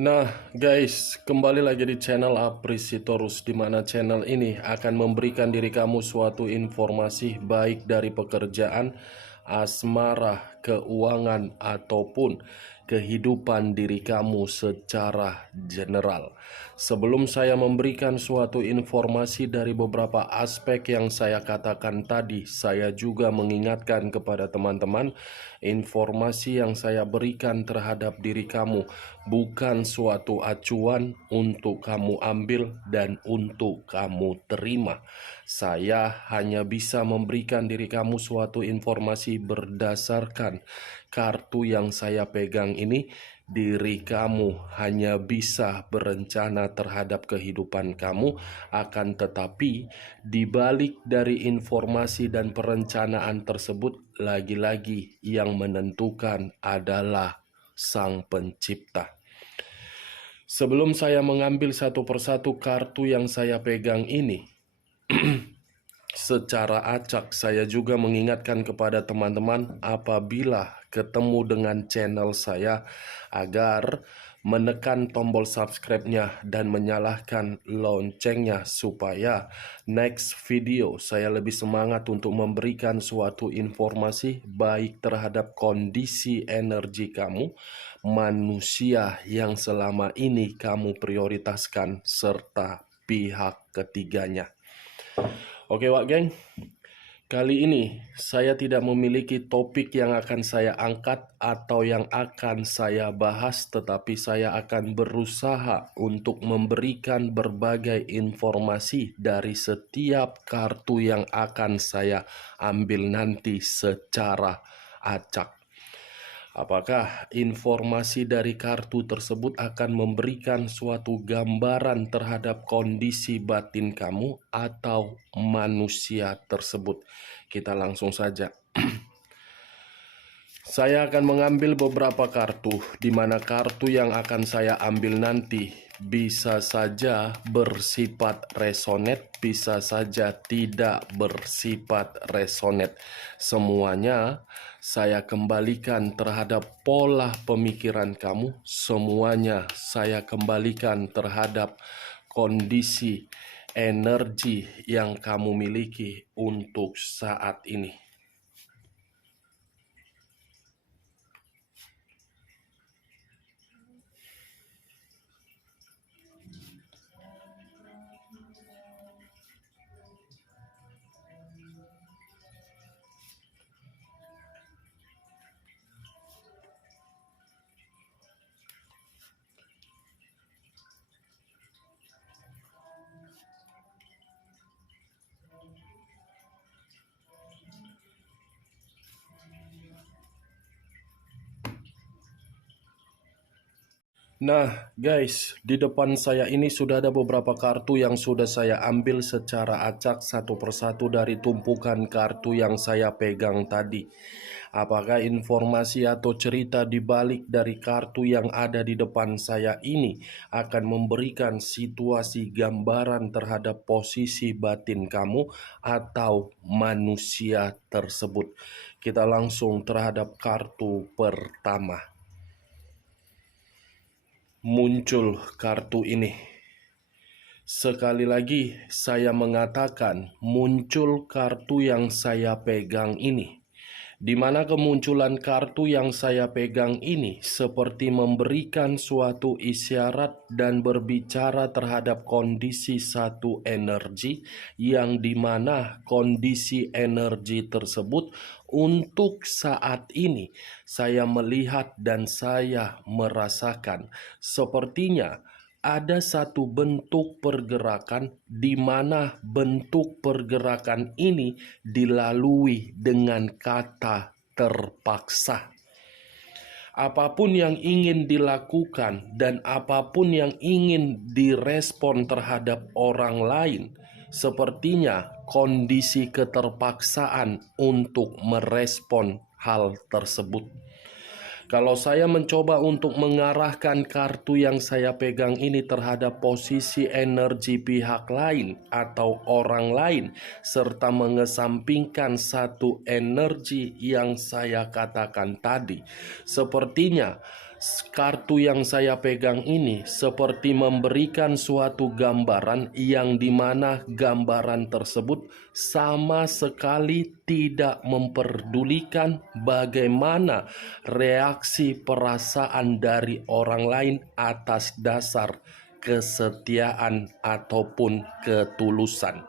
Nah, guys, kembali lagi di channel Aprisitorus, di mana channel ini akan memberikan diri kamu suatu informasi baik dari pekerjaan, asmara, keuangan, ataupun kehidupan diri kamu secara general. Sebelum saya memberikan suatu informasi dari beberapa aspek yang saya katakan tadi, saya juga mengingatkan kepada teman-teman, informasi yang saya berikan terhadap diri kamu bukan suatu acuan untuk kamu ambil dan untuk kamu terima. Saya hanya bisa memberikan diri kamu suatu informasi berdasarkan kartu yang saya pegang ini. Diri kamu hanya bisa berencana terhadap kehidupan kamu, akan tetapi di balik dari informasi dan perencanaan tersebut, lagi-lagi yang menentukan adalah Sang Pencipta. Sebelum saya mengambil satu persatu kartu yang saya pegang ini, secara acak saya juga mengingatkan kepada teman-teman apabila ketemu dengan channel saya agar menekan tombol subscribe-nya dan menyalakan loncengnya supaya next video saya lebih semangat untuk memberikan suatu informasi baik terhadap kondisi energi kamu, manusia yang selama ini kamu prioritaskan, serta pihak ketiganya. Oke Wak Geng, kali ini saya tidak memiliki topik yang akan saya angkat atau yang akan saya bahas, tetapi saya akan berusaha untuk memberikan berbagai informasi dari setiap kartu yang akan saya ambil nanti secara acak. Apakah informasi dari kartu tersebut akan memberikan suatu gambaran terhadap kondisi batin kamu atau manusia tersebut? Kita langsung saja. Saya akan mengambil beberapa kartu, di mana kartu yang akan saya ambil nanti bisa saja bersifat resonate, bisa saja tidak bersifat resonate. Semuanya saya kembalikan terhadap pola pemikiran kamu, semuanya saya kembalikan terhadap kondisi energi yang kamu miliki untuk saat ini. Nah, guys, di depan saya ini sudah ada beberapa kartu yang sudah saya ambil secara acak satu persatu dari tumpukan kartu yang saya pegang tadi. Apakah informasi atau cerita di balik dari kartu yang ada di depan saya ini akan memberikan situasi gambaran terhadap posisi batin kamu atau manusia tersebut? Kita langsung terhadap kartu pertama. Muncul kartu ini. Sekali lagi saya mengatakan muncul kartu yang saya pegang ini, di mana kemunculan kartu yang saya pegang ini seperti memberikan suatu isyarat dan berbicara terhadap kondisi satu energi, yang dimana kondisi energi tersebut untuk saat ini saya melihat dan saya merasakan sepertinya ada satu bentuk pergerakan, di mana bentuk pergerakan ini dilalui dengan kata terpaksa. Apapun yang ingin dilakukan dan apapun yang ingin direspon terhadap orang lain, sepertinya kondisi keterpaksaan untuk merespon hal tersebut. Kalau saya mencoba untuk mengarahkan kartu yang saya pegang ini terhadap posisi energi pihak lain atau orang lain, serta mengesampingkan satu energi yang saya katakan tadi, sepertinya Kartu yang saya pegang ini seperti memberikan suatu gambaran yang dimana gambaran tersebut sama sekali tidak memperdulikan bagaimana reaksi perasaan dari orang lain atas dasar kesetiaan ataupun ketulusan.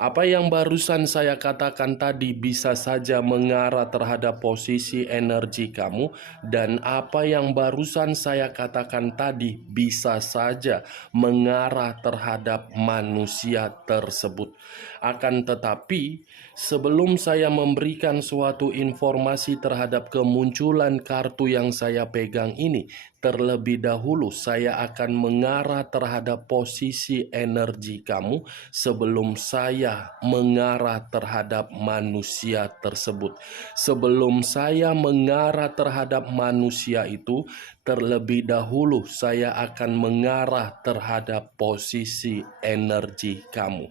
Apa yang barusan saya katakan tadi bisa saja mengarah terhadap posisi energi kamu, dan apa yang barusan saya katakan tadi bisa saja mengarah terhadap manusia tersebut. Akan tetapi, sebelum saya memberikan suatu informasi terhadap kemunculan kartu yang saya pegang ini, terlebih dahulu saya akan mengarah terhadap posisi energi kamu sebelum saya mengarah terhadap manusia tersebut. Sebelum saya mengarah terhadap manusia itu, terlebih dahulu saya akan mengarah terhadap posisi energi kamu.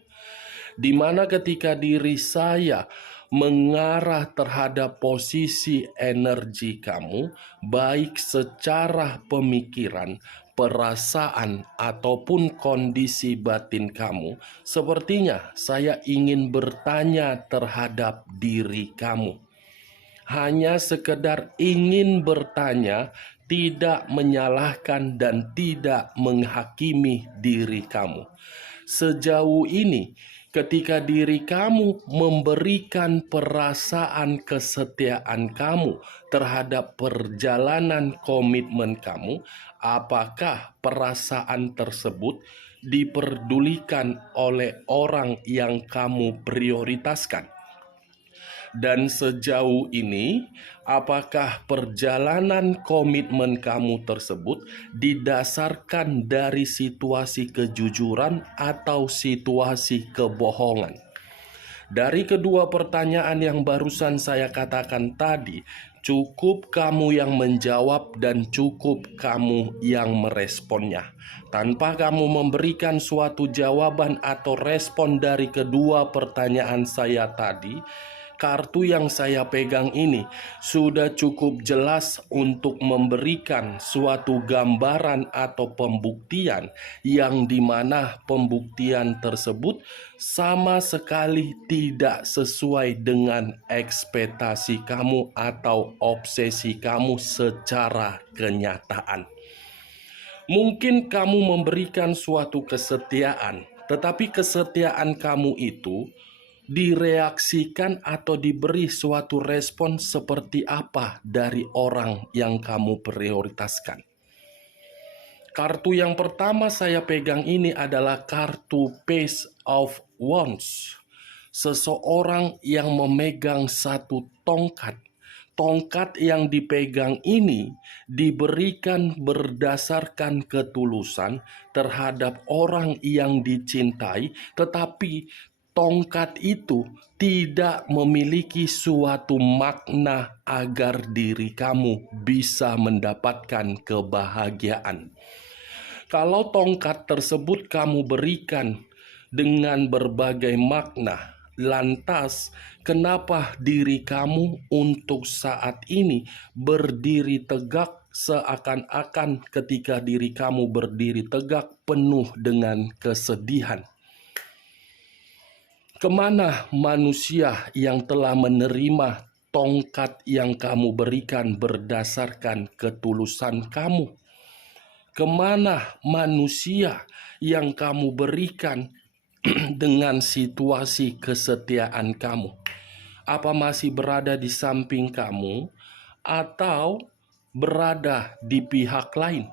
Di mana ketika diri saya mengarah terhadap posisi energi kamu, baik secara pemikiran, perasaan, ataupun kondisi batin kamu, sepertinya saya ingin bertanya terhadap diri kamu. Hanya sekedar ingin bertanya, tidak menyalahkan dan tidak menghakimi diri kamu. Sejauh ini, ketika diri kamu memberikan perasaan kesetiaan kamu terhadap perjalanan komitmen kamu, apakah perasaan tersebut diperdulikan oleh orang yang kamu prioritaskan? Dan sejauh ini, apakah perjalanan komitmen kamu tersebut didasarkan dari situasi kejujuran atau situasi kebohongan? Dari kedua pertanyaan yang barusan saya katakan tadi, cukup kamu yang menjawab dan cukup kamu yang meresponnya. Tanpa kamu memberikan suatu jawaban atau respon dari kedua pertanyaan saya tadi, kartu yang saya pegang ini sudah cukup jelas untuk memberikan suatu gambaran atau pembuktian yang dimana pembuktian tersebut sama sekali tidak sesuai dengan ekspektasi kamu atau obsesi kamu secara kenyataan. Mungkin kamu memberikan suatu kesetiaan, tetapi kesetiaan kamu itu direaksikan atau diberi suatu respon seperti apa dari orang yang kamu prioritaskan. Kartu yang pertama saya pegang ini adalah kartu Page of Wands. Seseorang yang memegang satu tongkat. Tongkat yang dipegang ini diberikan berdasarkan ketulusan terhadap orang yang dicintai, tetapi tongkat itu tidak memiliki suatu makna agar diri kamu bisa mendapatkan kebahagiaan. Kalau tongkat tersebut kamu berikan dengan berbagai makna, lantas kenapa diri kamu untuk saat ini berdiri tegak seakan-akan ketika diri kamu berdiri tegak penuh dengan kesedihan? Kemana manusia yang telah menerima tongkat yang kamu berikan berdasarkan ketulusan kamu? Kemana manusia yang kamu berikan dengan situasi kesetiaan kamu? Apa masih berada di samping kamu atau berada di pihak lain?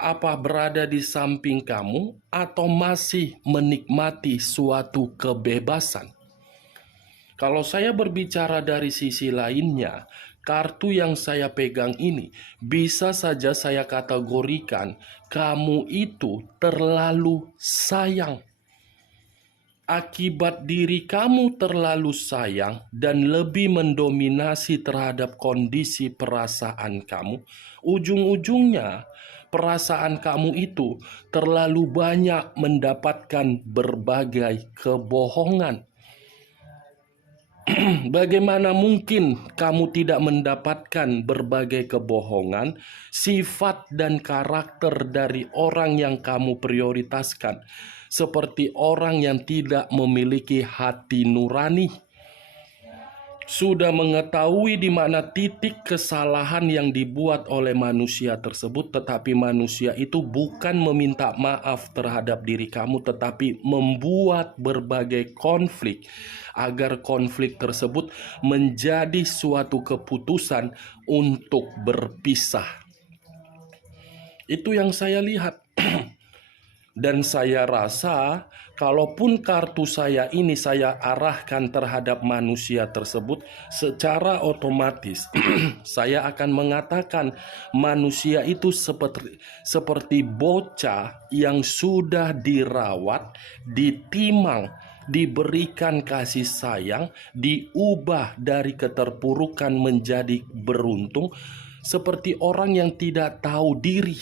Apa berada di samping kamu atau masih menikmati suatu kebebasan? Kalau saya berbicara dari sisi lainnya, kartu yang saya pegang ini bisa saja saya kategorikan kamu itu terlalu sayang. Akibat diri kamu terlalu sayang dan lebih mendominasi terhadap kondisi perasaan kamu, ujung-ujungnya perasaan kamu itu terlalu banyak mendapatkan berbagai kebohongan. Bagaimana mungkin kamu tidak mendapatkan berbagai kebohongan, sifat dan karakter dari orang yang kamu prioritaskan, seperti orang yang tidak memiliki hati nurani? Sudah mengetahui di mana titik kesalahan yang dibuat oleh manusia tersebut, tetapi manusia itu bukan meminta maaf terhadap diri kamu, tetapi membuat berbagai konflik agar konflik tersebut menjadi suatu keputusan untuk berpisah. Itu yang saya lihat. Dan saya rasa kalaupun kartu saya ini saya arahkan terhadap manusia tersebut, secara otomatis saya akan mengatakan manusia itu seperti bocah yang sudah dirawat, ditimang, diberikan kasih sayang, diubah dari keterpurukan menjadi beruntung, seperti orang yang tidak tahu diri.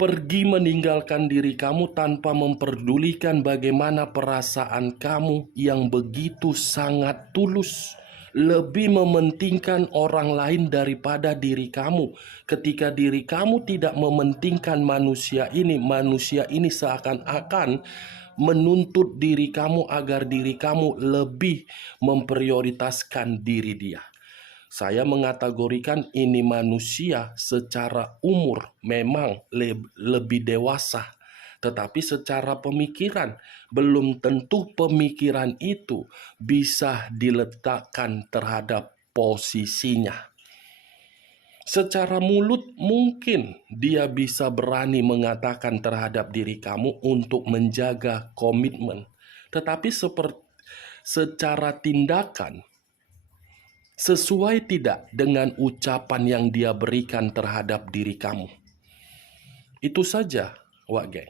Pergi meninggalkan diri kamu tanpa memperdulikan bagaimana perasaan kamu yang begitu sangat tulus. Lebih mementingkan orang lain daripada diri kamu. Ketika diri kamu tidak mementingkan manusia ini seakan-akan menuntut diri kamu agar diri kamu lebih memprioritaskan diri dia. Saya mengategorikan ini manusia secara umur memang lebih dewasa, tetapi secara pemikiran belum tentu pemikiran itu bisa diletakkan terhadap posisinya. Secara mulut mungkin dia bisa berani mengatakan terhadap diri kamu untuk menjaga komitmen, tetapi secara tindakan sesuai tidak dengan ucapan yang dia berikan terhadap diri kamu. Itu saja, Wak Geng.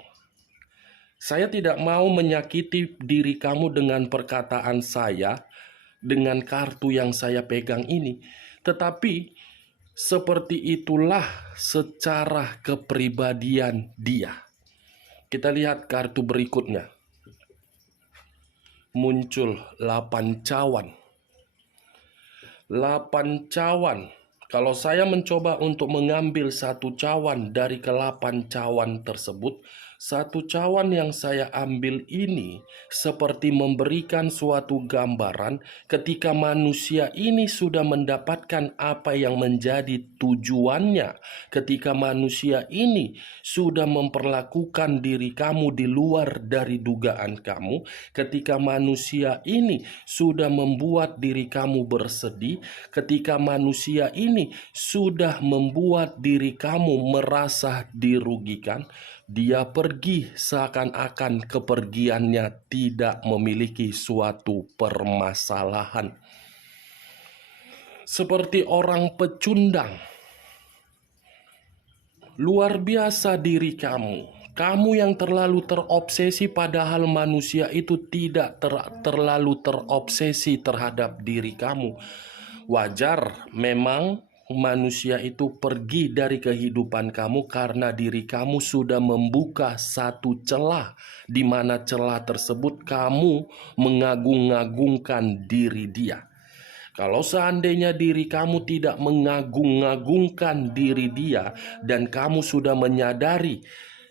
Saya tidak mau menyakiti diri kamu dengan perkataan saya, dengan kartu yang saya pegang ini. Tetapi seperti itulah secara kepribadian dia. Kita lihat kartu berikutnya. Muncul 8 cawan. 8 cawan. Kalau saya mencoba untuk mengambil satu cawan dari ke-8 cawan tersebut, satu cawan yang saya ambil ini seperti memberikan suatu gambaran ketika manusia ini sudah mendapatkan apa yang menjadi tujuannya, ketika manusia ini sudah memperlakukan diri kamu di luar dari dugaan kamu, ketika manusia ini sudah membuat diri kamu bersedih, ketika manusia ini sudah membuat diri kamu merasa dirugikan, dia pergi seakan-akan kepergiannya tidak memiliki suatu permasalahan. Seperti orang pecundang. Luar biasa diri kamu. Kamu yang terlalu terobsesi, padahal manusia itu tidak terlalu terobsesi terhadap diri kamu. Wajar memang manusia itu pergi dari kehidupan kamu karena diri kamu sudah membuka satu celah, di mana celah tersebut kamu mengagung-agungkan diri dia. Kalau seandainya diri kamu tidak mengagung-agungkan diri dia dan kamu sudah menyadari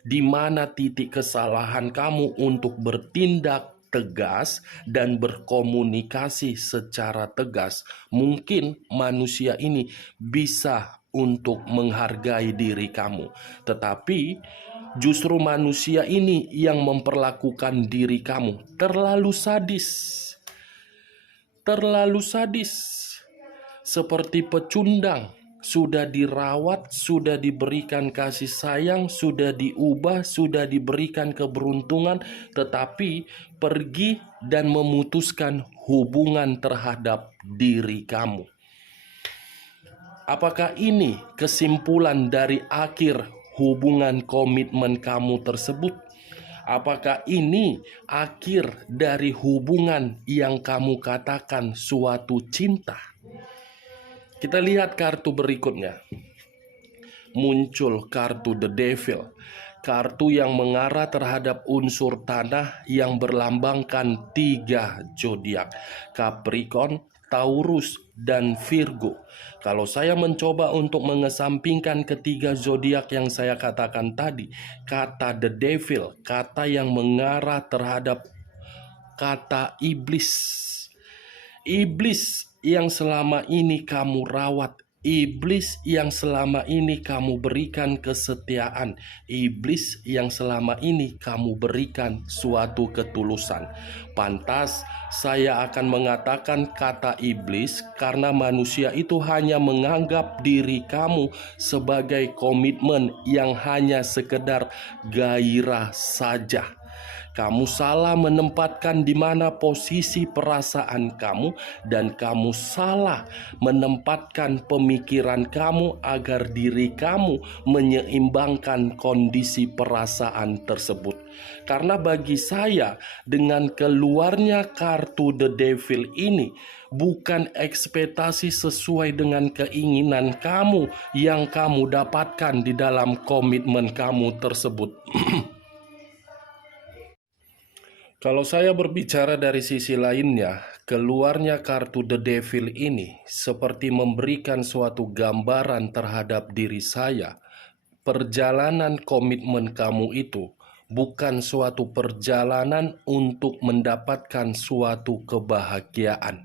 di mana titik kesalahan kamu untuk bertindak tegas dan berkomunikasi secara tegas, mungkin manusia ini bisa untuk menghargai diri kamu. Tetapi justru manusia ini yang memperlakukan diri kamu terlalu sadis. Terlalu sadis. Seperti pecundang. Sudah dirawat, sudah diberikan kasih sayang, sudah diubah, sudah diberikan keberuntungan, tetapi pergi dan memutuskan hubungan terhadap diri kamu. Apakah ini kesimpulan dari akhir hubungan komitmen kamu tersebut? Apakah ini akhir dari hubungan yang kamu katakan suatu cinta? Kita lihat kartu berikutnya. Muncul kartu The Devil. kartu yang mengarah terhadap unsur tanah yang berlambangkan 3 zodiak, Capricorn, Taurus, dan Virgo. Kalau saya mencoba untuk mengesampingkan ketiga zodiak yang saya katakan tadi, kata the devil, kata yang mengarah terhadap kata iblis. Iblis yang selama ini kamu rawat, iblis yang selama ini kamu berikan kesetiaan, iblis yang selama ini kamu berikan suatu ketulusan. Pantas saya akan mengatakan kata iblis karena manusia itu hanya menganggap diri kamu sebagai komitmen yang hanya sekedar gairah saja. Kamu salah menempatkan di mana posisi perasaan kamu, dan kamu salah menempatkan pemikiran kamu agar diri kamu menyeimbangkan kondisi perasaan tersebut. Karena bagi saya, dengan keluarnya kartu The Devil ini, bukan ekspektasi sesuai dengan keinginan kamu yang kamu dapatkan di dalam komitmen kamu tersebut. Kalau saya berbicara dari sisi lainnya, keluarnya kartu The Devil ini seperti memberikan suatu gambaran terhadap diri saya. Perjalanan komitmen kamu itu bukan suatu perjalanan untuk mendapatkan suatu kebahagiaan,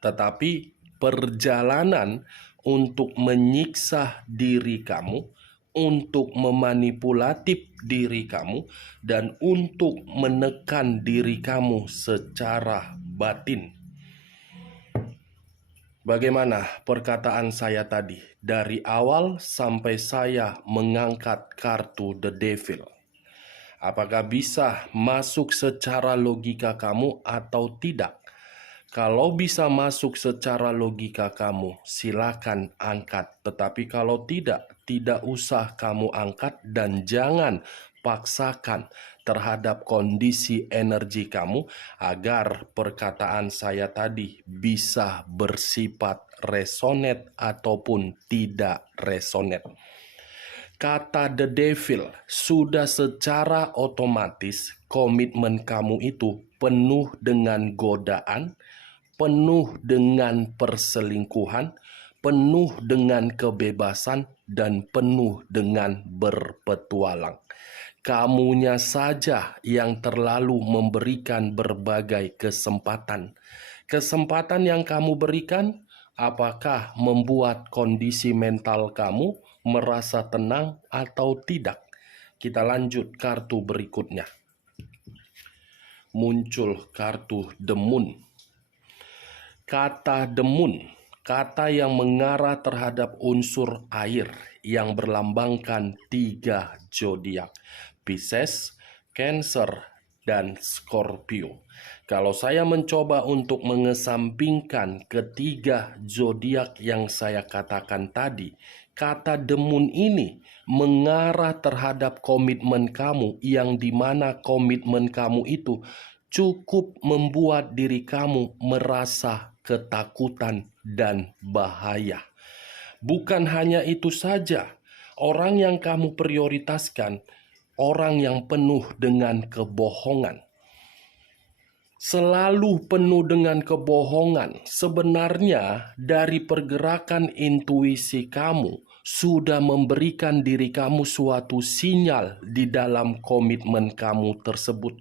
tetapi perjalanan untuk menyiksa diri kamu, untuk memanipulatif diri kamu, dan untuk menekan diri kamu secara batin. Bagaimana perkataan saya tadi dari awal sampai saya mengangkat kartu The Devil? Apakah bisa masuk secara logika kamu atau tidak? Kalau bisa masuk secara logika kamu, silakan angkat. Tetapi kalau tidak usah kamu angkat, dan jangan paksakan terhadap kondisi energi kamu agar perkataan saya tadi bisa bersifat resonate ataupun tidak resonate. Kata The Devil sudah secara otomatis komitmen kamu itu penuh dengan godaan, penuh dengan perselingkuhan, penuh dengan kebebasan, dan penuh dengan berpetualang. Kamunya saja yang terlalu memberikan berbagai kesempatan. Kesempatan yang kamu berikan, apakah membuat kondisi mental kamu merasa tenang atau tidak? Kita lanjut kartu berikutnya. Muncul kartu The Moon. Kata The Moon, kata yang mengarah terhadap unsur air yang berlambangkan 3 zodiak, Pisces, Cancer, dan Scorpio. Kalau saya mencoba untuk mengesampingkan ketiga zodiak yang saya katakan tadi, kata The Moon ini mengarah terhadap komitmen kamu, yang dimana komitmen kamu itu cukup membuat diri kamu merasa ketakutan dan bahaya. Bukan hanya itu saja, orang yang kamu prioritaskan, orang yang penuh dengan kebohongan. Selalu penuh dengan kebohongan. Sebenarnya dari pergerakan intuisi kamu sudah memberikan diri kamu suatu sinyal di dalam komitmen kamu tersebut.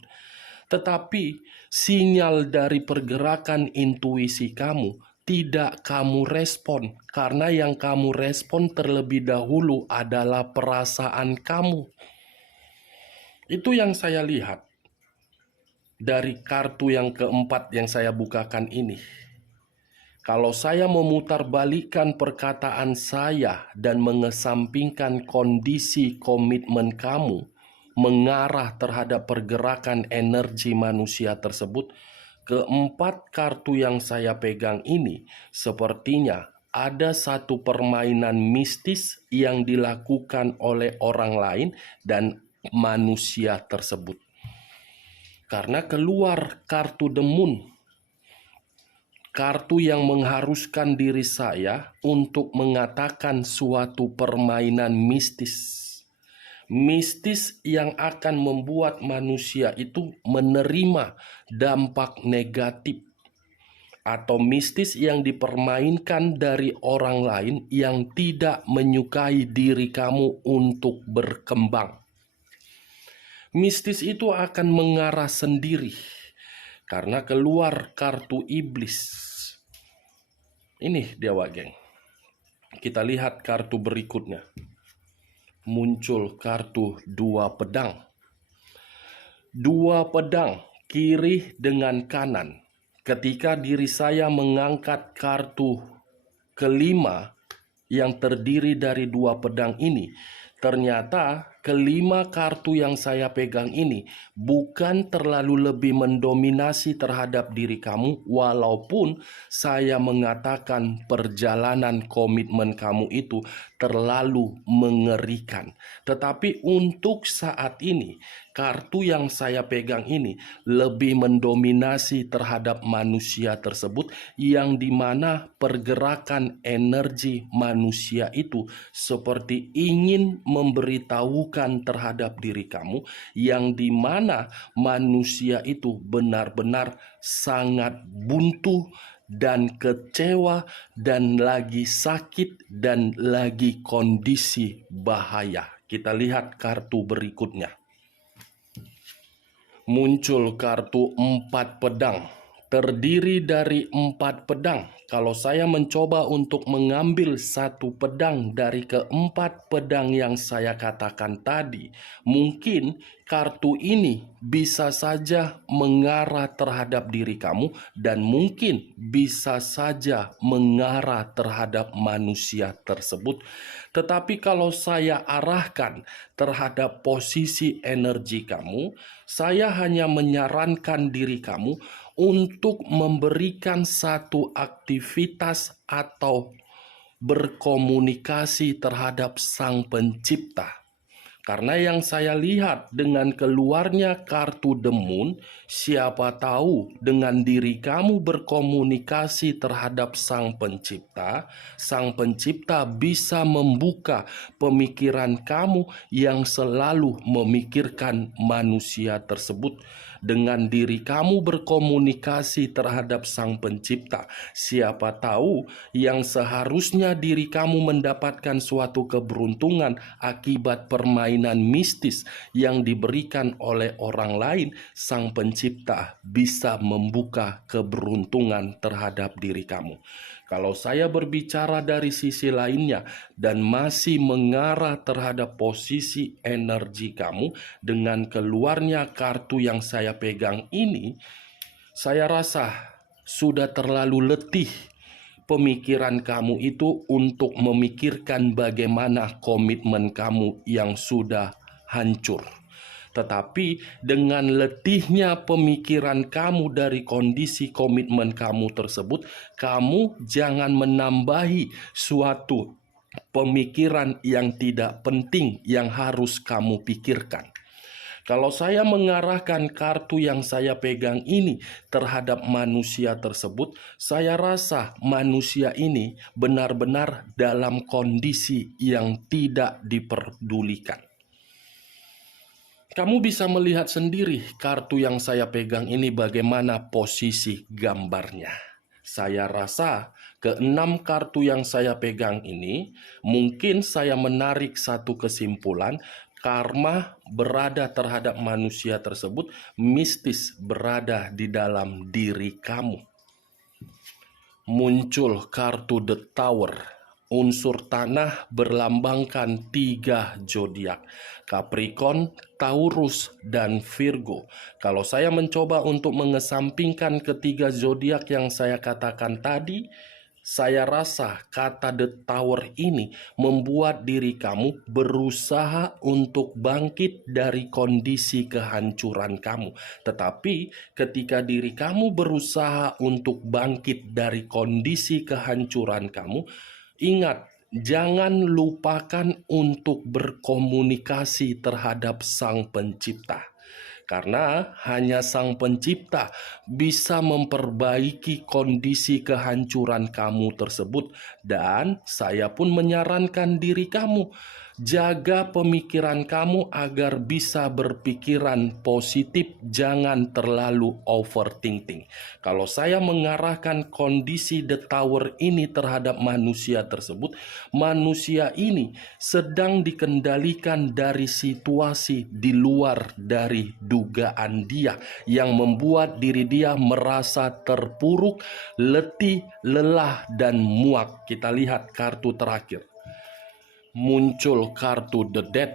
Tetapi sinyal dari pergerakan intuisi kamu tidak kamu respon, karena yang kamu respon terlebih dahulu adalah perasaan kamu. Itu yang saya lihat dari kartu yang keempat yang saya bukakan ini. Kalau saya memutarbalikkan perkataan saya dan mengesampingkan kondisi komitmen kamu mengarah terhadap pergerakan energi manusia tersebut, keempat kartu yang saya pegang ini sepertinya ada satu permainan mistis yang dilakukan oleh orang lain dan manusia tersebut. Karena keluar kartu The Moon, kartu yang mengharuskan diri saya untuk mengatakan suatu permainan mistis. Mistis yang akan membuat manusia itu menerima dampak negatif, atau mistis yang dipermainkan dari orang lain yang tidak menyukai diri kamu untuk berkembang. Mistis itu akan mengarah sendiri karena keluar kartu iblis. Ini dia, Wak Geng. Kita lihat kartu berikutnya. Muncul kartu 2 pedang. 2 pedang, kiri dengan kanan. Ketika diri saya mengangkat kartu kelima yang terdiri dari 2 pedang ini, ternyata kelima kartu yang saya pegang ini bukan terlalu lebih mendominasi terhadap diri kamu, walaupun saya mengatakan perjalanan komitmen kamu itu terlalu mengerikan. Tetapi untuk saat ini, kartu yang saya pegang ini lebih mendominasi terhadap manusia tersebut, yang dimana pergerakan energi manusia itu seperti ingin memberitahukan terhadap diri kamu, yang dimana manusia itu benar-benar sangat buntu dan kecewa dan lagi sakit dan lagi kondisi bahaya. Kita lihat kartu berikutnya. Muncul kartu 4 pedang, terdiri dari 4 pedang. Kalau saya mencoba untuk mengambil 1 pedang dari ke-4 pedang yang saya katakan tadi, mungkin kartu ini bisa saja mengarah terhadap diri kamu dan mungkin bisa saja mengarah terhadap manusia tersebut. Tetapi kalau saya arahkan terhadap posisi energi kamu, saya hanya menyarankan diri kamu untuk memberikan satu aktivitas atau berkomunikasi terhadap Sang Pencipta. Karena yang saya lihat dengan keluarnya kartu The Moon, siapa tahu dengan diri kamu berkomunikasi terhadap Sang Pencipta bisa membuka pemikiran kamu yang selalu memikirkan manusia tersebut. Dengan diri kamu berkomunikasi terhadap Sang Pencipta, siapa tahu yang seharusnya diri kamu mendapatkan suatu keberuntungan akibat permainan mistis yang diberikan oleh orang lain, Sang Pencipta bisa membuka keberuntungan terhadap diri kamu. Kalau saya berbicara dari sisi lainnya dan masih mengarah terhadap posisi energi kamu dengan keluarnya kartu yang saya pegang ini, saya rasa sudah terlalu letih pemikiran kamu itu untuk memikirkan bagaimana komitmen kamu yang sudah hancur. Tetapi dengan letihnya pemikiran kamu dari kondisi komitmen kamu tersebut, kamu jangan menambahi suatu pemikiran yang tidak penting yang harus kamu pikirkan. Kalau saya mengarahkan kartu yang saya pegang ini terhadap manusia tersebut, saya rasa manusia ini benar-benar dalam kondisi yang tidak diperdulikan. Kamu bisa melihat sendiri kartu yang saya pegang ini bagaimana posisi gambarnya. Saya rasa ke-6 kartu yang saya pegang ini, mungkin saya menarik satu kesimpulan, karma berada terhadap manusia tersebut, mistis berada di dalam diri kamu. Muncul kartu The Tower. Unsur tanah berlambangkan 3 zodiak, Capricorn, Taurus, dan Virgo. Kalau saya mencoba untuk mengesampingkan ketiga zodiak yang saya katakan tadi, saya rasa kata The Tower ini membuat diri kamu berusaha untuk bangkit dari kondisi kehancuran kamu. Tetapi ketika diri kamu berusaha untuk bangkit dari kondisi kehancuran kamu, ingat, jangan lupakan untuk berkomunikasi terhadap Sang Pencipta. Karena hanya Sang Pencipta bisa memperbaiki kondisi kehancuran kamu tersebut. Dan saya pun menyarankan diri kamu, Jaga pemikiran kamu agar bisa berpikiran positif, jangan terlalu overthinking. Kalau saya mengarahkan kondisi The Tower ini terhadap manusia tersebut, manusia ini sedang dikendalikan dari situasi di luar dari dugaan dia, yang membuat diri dia merasa terpuruk, letih, lelah, dan muak. Kita lihat kartu terakhir. Muncul kartu The Dead.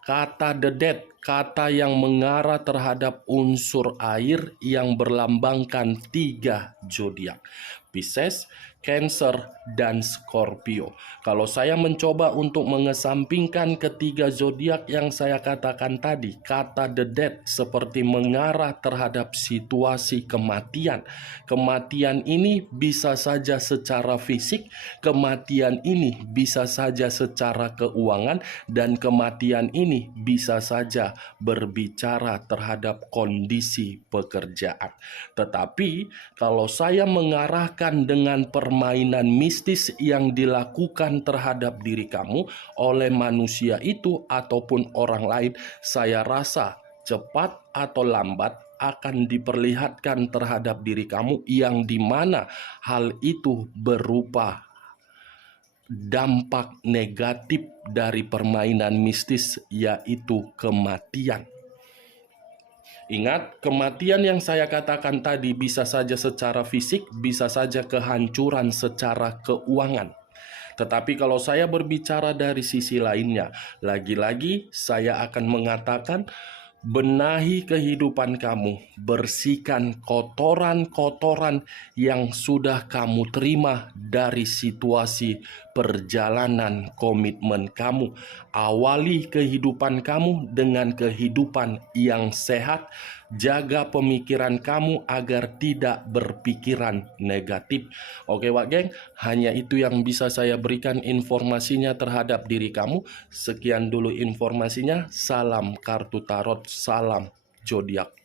Kata The Dead, kata yang mengarah terhadap unsur air yang berlambangkan 3 zodiak: Pisces, Cancer, dan Scorpio. Kalau saya mencoba untuk mengesampingkan ketiga zodiak yang saya katakan tadi, kata The Dead seperti mengarah terhadap situasi kematian. Kematian ini bisa saja secara fisik, kematian ini bisa saja secara keuangan, dan kematian ini bisa saja berbicara terhadap kondisi pekerjaan. Tetapi kalau saya mengarahkan dengan permainan mistis yang dilakukan terhadap diri kamu oleh manusia itu ataupun orang lain, saya rasa cepat atau lambat akan diperlihatkan terhadap diri kamu, yang dimana hal itu berupa dampak negatif dari permainan mistis, yaitu kematian. Ingat, kematian yang saya katakan tadi bisa saja secara fisik, bisa saja kehancuran secara keuangan. Tetapi kalau saya berbicara dari sisi lainnya, lagi-lagi saya akan mengatakan, benahi kehidupan kamu, bersihkan kotoran-kotoran yang sudah kamu terima dari situasi perjalanan komitmen kamu. Awali kehidupan kamu dengan kehidupan yang sehat. Jaga pemikiran kamu agar tidak berpikiran negatif. Oke Wak Geng, hanya itu yang bisa saya berikan informasinya terhadap diri kamu. Sekian dulu informasinya. Salam kartu tarot, salam zodiak.